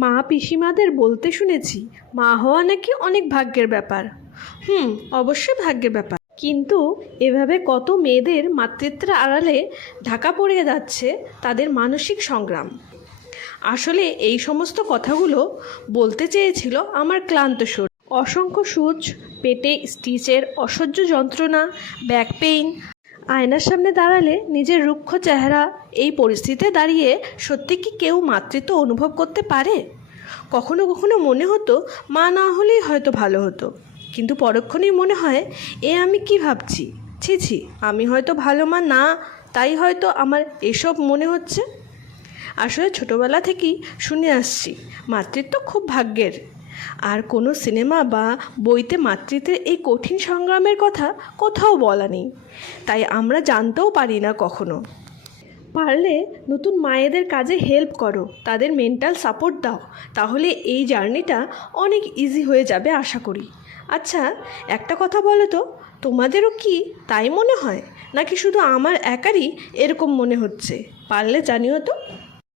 মা পিসিমাদের বলতে শুনেছি মা হওয়া নাকি অনেক ভাগ্যের ব্যাপার। অবশ্যই ভাগ্যের ব্যাপার, কিন্তু এভাবে কত মেয়েদের মাতৃত্বের আড়ালে ঢাকা পড়ে যাচ্ছে তাদের মানসিক সংগ্রাম। আসলে এই সমস্ত কথাগুলো বলতে চেয়েছিল আমার ক্লান্ত শরীর। অসংখ্য সূচ, পেটে স্টিচের অসহ্য যন্ত্রণা, ব্যাক পেইন। আয়নার সামনে দাঁড়ালে নিজের রুক্ষ চেহারা, এই পরিস্থিতিতে দাঁড়িয়ে সত্যি কি কেউ মাতৃত্ব অনুভব করতে পারে? কখনো কখনো মনে হতো মা না হলেই হয়তো ভালো হতো, কিন্তু পরক্ষণেই মনে হয় আমি কি ভাবছি, ছি ছি, আমি হয়তো ভালো মা না, তাই হয়তো আমার এসব মনে হচ্ছে। আসলে ছোটোবেলা থেকেই শুনে আসছি মাতৃত্ব খুব ভাগ্যের, আর কোনো সিনেমা বা বইতে মাতৃত্বের এই কঠিন সংগ্রামের কথা কোথাও বলা নেই, তাই আমরা জানতেও পারি না কখনো। পারলে নতুন মায়েদের কাজে হেল্প করো, তাদের মেন্টাল সাপোর্ট দাও, তাহলে এই জার্নিটা অনেক ইজি হয়ে যাবে আশা করি। আচ্ছা, একটা কথা বলো তো, তোমাদেরও কি তাই মনে হয়, নাকি শুধু আমার একারই এরকম মনে হচ্ছে? পারলে জানিও তো।